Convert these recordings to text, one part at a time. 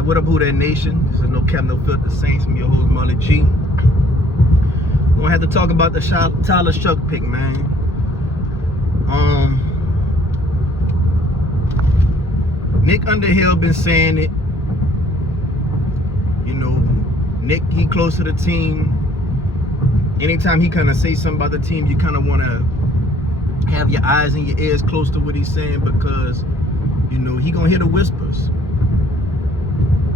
Alright, what up, Who That Nation? This is No Cap, No Filter Saints. I'm your host, Mullet G. We're gonna have to talk about the Tyler Shough pick, man. Nick Underhill been saying it. You know, Nick, he close to the team. Anytime he kind of say something about the team, you kind of want to have your eyes and your ears close to what he's saying, because, you know, he gonna hear the whispers.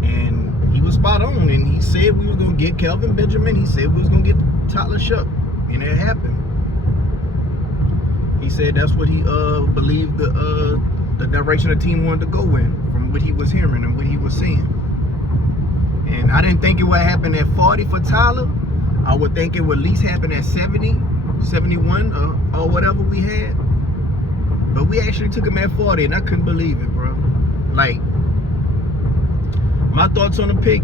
And he was spot on, and he said we was gonna get Kelvin Benjamin. He said we was gonna get Tyler Shough, and it happened. He said that's what he believed the direction the team wanted to go in, from what he was hearing and what he was seeing. And I didn't think it would happen at 40 for Tyler. I would think it would at least happen at 70, 71, or whatever we had. But we actually took him at 40, and I couldn't believe it, bro. Like, my thoughts on the pick: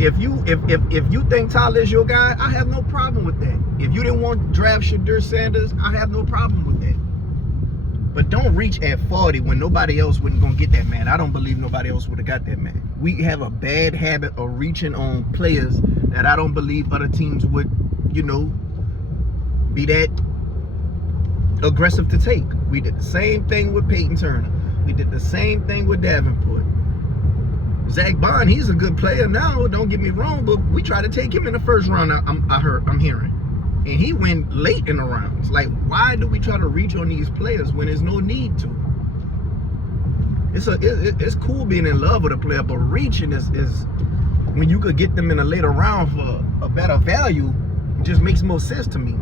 if you think Tyler is your guy, I have no problem with that. If you didn't want to draft Shough Sanders, I have no problem with that. But don't reach at 40 when nobody else wasn't gonna get that man. I don't believe nobody else would have got that man. We have a bad habit of reaching on players that I don't believe other teams would, you know, be that aggressive to take. We did the same thing with Peyton Turner. We did the same thing with Davenport. Zach Bond, he's a good player now, don't get me wrong, but we tried to take him in the first round, I'm hearing. And he went late in the rounds. Like, why do we try to reach on these players when there's no need to? It's cool being in love with a player, but reaching is when you could get them in a later round for a better value. It just makes more sense to me.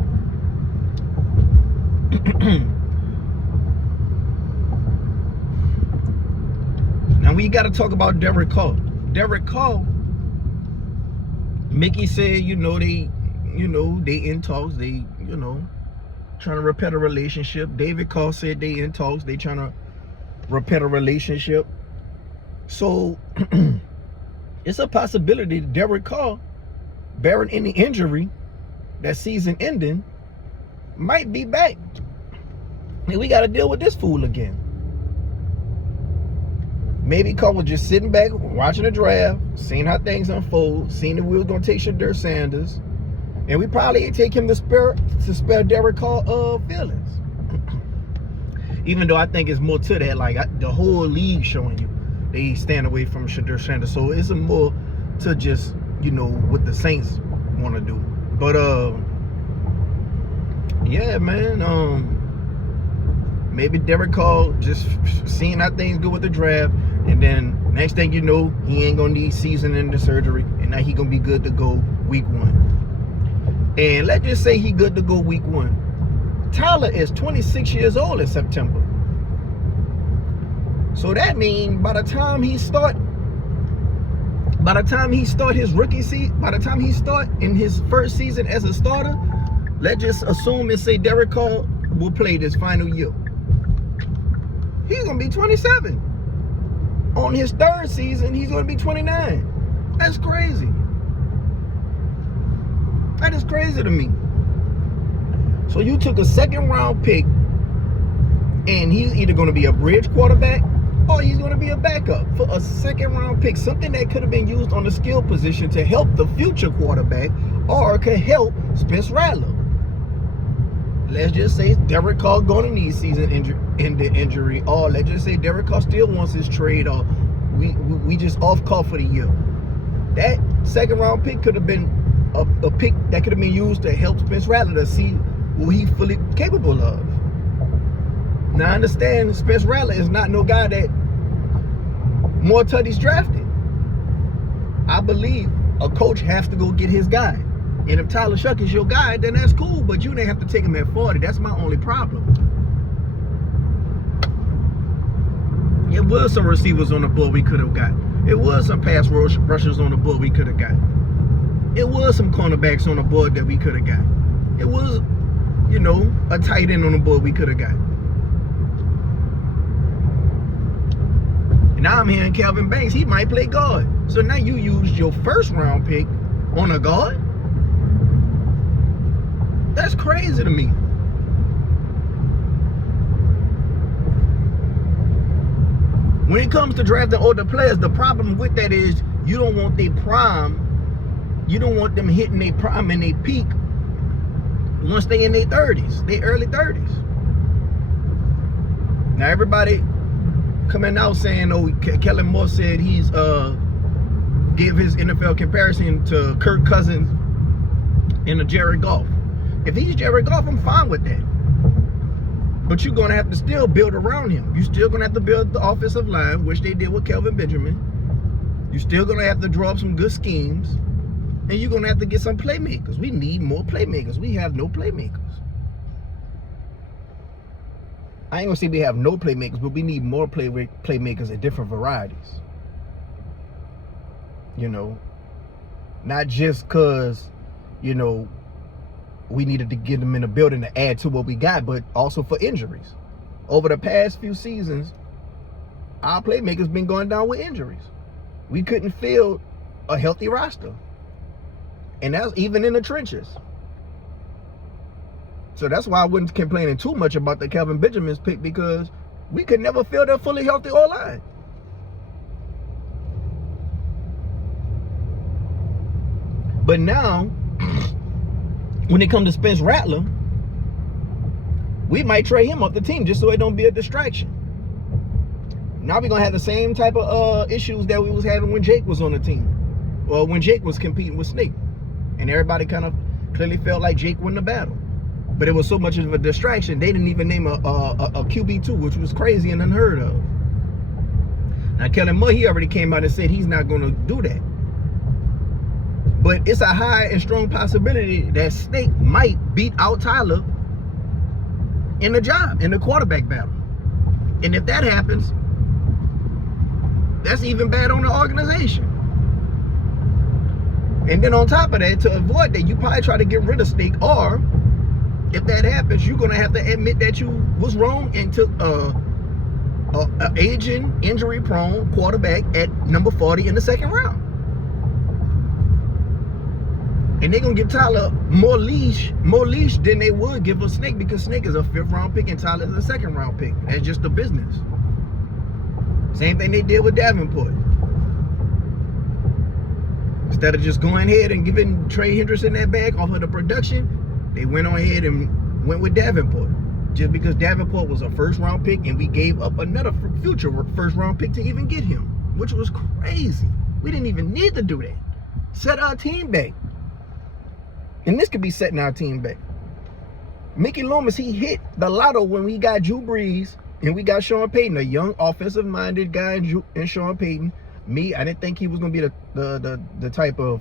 Now we got to talk about Derek Carr. Derek Carr, Mickey said, they in talks. They, trying to repair the relationship. David Carr said they in talks. They trying to repair the relationship. So it's a possibility that Derek Carr, bearing any injury, that season ending, might be back. And we got to deal with this fool again. Maybe Carr was just sitting back, watching the draft, seeing how things unfold, seeing that we was going to take Shough Sanders. And we probably ain't take him to spare Derek Carr feelings. Even though I think it's more to that. Like, the whole league showing you they stand away from Shough Sanders. So it's more to just, what the Saints want to do. But, yeah, man. Maybe Derek Carr just seeing how things go with the draft. And then next thing you know, he ain't going to need season-ending surgery. And now he going to be good to go week 1. And let's just say he good to go week 1. Tyler is 26 years old in September. So that means by the time he start his rookie season, by the time he start in his first season as a starter, let's just assume and say Derek Carr will play this final year. He's going to be 27. On his third season, he's going to be 29. That's crazy. That is crazy to me. So you took a second round pick, and he's either going to be a bridge quarterback or he's going to be a backup for a second round pick. Something that could have been used on the skill position to help the future quarterback, or could help Spence Rattler. Let's just say Derek Carr going to need season injury, or let's just say Derek Carr still wants his trade, or we just off call for the year. That second round pick could have been a pick that could have been used to help Spence Rattler to see what he's fully capable of. Now I understand Spence Rattler is not no guy that more tutties drafted. I believe a coach has to go get his guy. And if Tyler Shough is your guy, then that's cool, but you didn't have to take him at 40. That's my only problem. It was some receivers on the board we could have got. It was some pass rushers on the board we could have got. It was some cornerbacks on the board that we could have got. It was, a tight end on the board we could have got. And now I'm hearing Calvin Banks, he might play guard. So now you used your first round pick on a guard? That's crazy to me. When it comes to drafting older players, the problem with that is you don't want their prime. You don't want them hitting their prime and their peak once they in their 30s, their early 30s. Now everybody coming out saying, oh, Kellen Moore said he's give his NFL comparison to Kirk Cousins and to Jared Goff. If he's Jared Goff, I'm fine with that. But you're going to have to still build around him. You're still going to have to build the offensive line, which they did with Kelvin Benjamin. You're still going to have to draw up some good schemes. And you're going to have to get some playmakers. We need more playmakers. We have no playmakers. I ain't going to say we have no playmakers, but we need more playmakers in different varieties. You know, not just because, you know, we needed to get them in the building to add to what we got, but also for injuries. Over the past few seasons, our playmakers been going down with injuries. We couldn't field a healthy roster. And that's even in the trenches. So that's why I wasn't complaining too much about the Kelvin Benjamin's pick, because we could never field a fully healthy O-line. But now, when it comes to Spence Rattler, we might trade him off the team just so it don't be a distraction. Now we're going to have the same type of issues that we was having when Jake was on the team. Or when Jake was competing with Snake. And everybody kind of clearly felt like Jake won the battle. But it was so much of a distraction, they didn't even name a QB2, which was crazy and unheard of. Now, Kellen Moore, he already came out and said he's not going to do that. But it's a high and strong possibility that Snake might beat out Tyler in the job, in the quarterback battle. And if that happens, that's even bad on the organization. And then on top of that, to avoid that, you probably try to get rid of Snake, or if that happens, you're going to have to admit that you was wrong and took a aging, injury-prone quarterback at number 40 in the second round. And they're going to give Tyler more leash than they would give a Snake, because Snake is a 5th-round pick and Tyler is a 2nd-round pick. That's just the business. Same thing they did with Davenport. Instead of just going ahead and giving Trey Hendrickson that bag off of the production, they went on ahead and went with Davenport. Just because Davenport was a 1st-round pick and we gave up another future 1st-round pick to even get him, which was crazy. We didn't even need to do that. Set our team back. And this could be setting our team back. Mickey Loomis, he hit the lotto when we got Drew Brees and we got Sean Payton, a young offensive-minded guy in Sean Payton. Me, I didn't think he was gonna be the type of,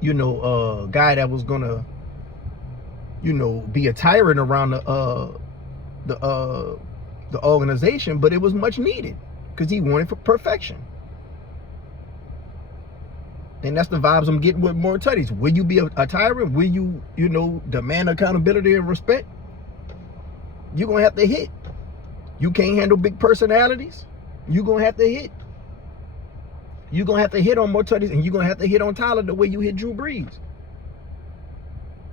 you know, guy that was gonna, you know, be a tyrant around the organization, but it was much needed because he wanted for perfection. And that's the vibes I'm getting with more tutties. Will you be a tyrant? Will you, you know, demand accountability and respect? You're gonna have to hit. You can't handle big personalities. You're gonna have to hit. You're going to have to hit on more tutties, and you're going to have to hit on Tyler the way you hit Drew Brees.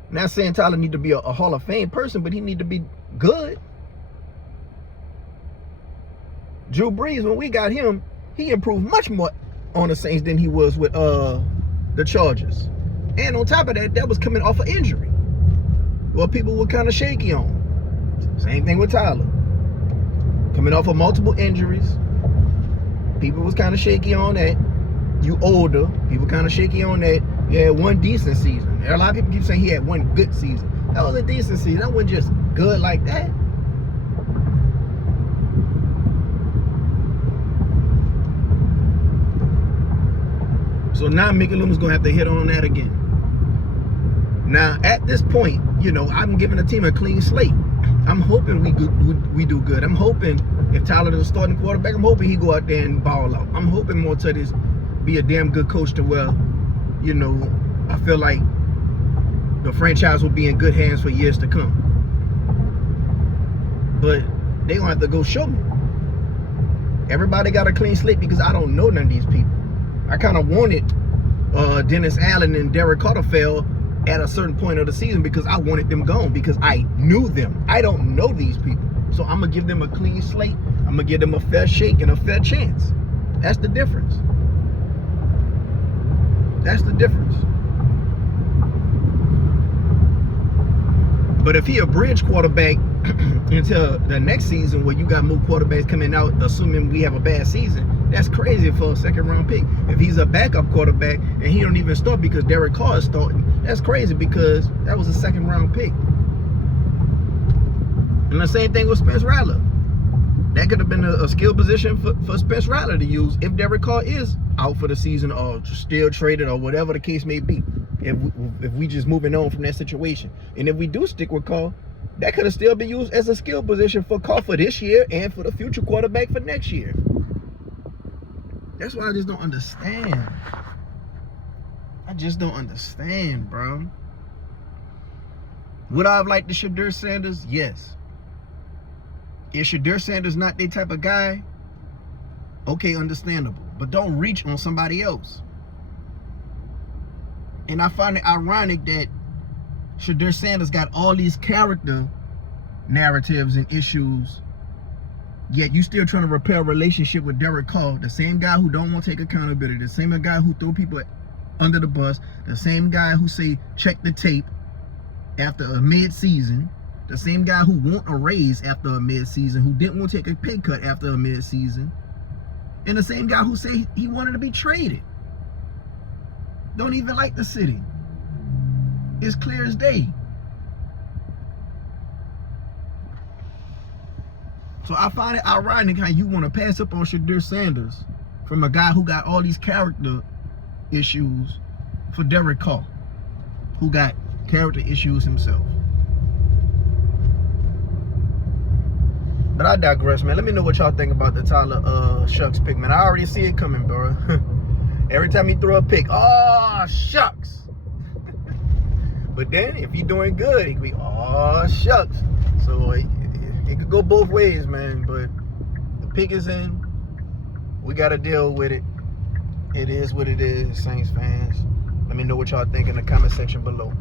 Not saying Tyler need to be a Hall of Fame person, but he need to be good. Drew Brees, when we got him, he improved much more on the Saints than he was with the Chargers. And on top of that, that was coming off of injury. Well, people were kind of shaky on. Same thing with Tyler. Coming off of multiple injuries. People was kind of shaky on that. You older, people kind of shaky on that. You had one decent season. A lot of people keep saying he had one good season. That was a decent season. That wasn't just good like that. So now Mickey Loomis going to have to hit on that again. Now, at this point, you know, I'm giving the team a clean slate. I'm hoping we do good. I'm hoping if Tyler is the starting quarterback, I'm hoping he go out there and ball out. I'm hoping more tutties be a damn good coach to where, you know, I feel like the franchise will be in good hands for years to come. But they gonna have to go show me. Everybody got a clean slate because I don't know none of these people. I kind of wanted Dennis Allen and Derek Carter fell at a certain point of the season because I wanted them gone because I knew them. I don't know these people. So I'm going to give them a clean slate. I'm I'm gonna give them a fair shake and a fair chance. That's the difference. That's the difference. But if he a bridge quarterback until the next season, where you got more quarterbacks coming out, assuming we have a bad season, that's crazy for a second round pick. If he's a backup quarterback and he don't even start because Derek Carr is starting, that's crazy because that was a second round pick. And the same thing with Spence Rattler. That could have been a skill position for Spence Rattler to use if Derek Carr is out for the season or still traded or whatever the case may be. If we just moving on from that situation. And if we do stick with Carr, that could have still been used as a skill position for Carr for this year and for the future quarterback for next year. That's why I just don't understand. I just don't understand, bro. Would I have liked the Shadur Sanders? Yes. Is Shadur Sanders not that type of guy? Okay, understandable. But don't reach on somebody else. And I find it ironic that Shadur Sanders got all these character narratives and issues, yet you still trying to repair a relationship with Derek Carr, the same guy who don't want to take accountability, the same guy who throw people under the bus, the same guy who say check the tape after a mid-season, the same guy who want a raise after a mid-season, who didn't want to take a pay cut after a mid-season, and the same guy who say he wanted to be traded. Don't even like the city. It's clear as day. So I find it ironic how you want to pass up on Shadur Sanders from a guy who got all these character issues for Derek Carr, who got character issues himself. But I digress, man. Let me know what y'all think about the Tyler Shough pick, man. I already see it coming, bro. Every time he throw a pick, oh, shucks. But then if he doing good, he could be, oh, shucks. So it could go both ways, man. But the pick is in. We got to deal with it. It is what it is, Saints fans. Let me know what y'all think in the comment section below.